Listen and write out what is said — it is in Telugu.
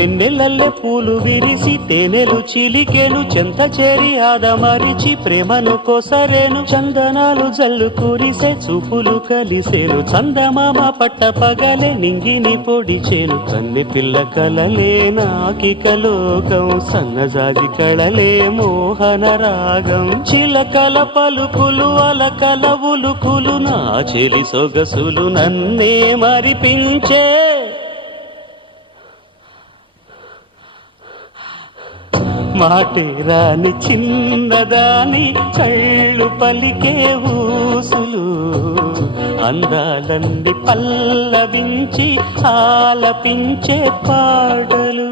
వెన్నెలల్లె పూలు విరిసి తేనెలు చిలికెను చెంత చేరి ఆదమరిచి ప్రేమను కొసరేను చందనాలు జల్లు కురిసే చూపులు కలిసేను చందమామ పట్ట పగలే నింగిని పొడిచేను కన్నె పిల్ల కలలే నాకిక లోకం సన్నజాజి కళలే మోహన రాగం చిలకల పలుకులు అలకల ఉలుకులు నా చెలి సొగసులు నన్నే మరిపించే మాటే రాని చిన్నదాని కళ్ళు పలికే ఊసులు అందాలన్నీ పల్లవించి ఆలపించే పాటలు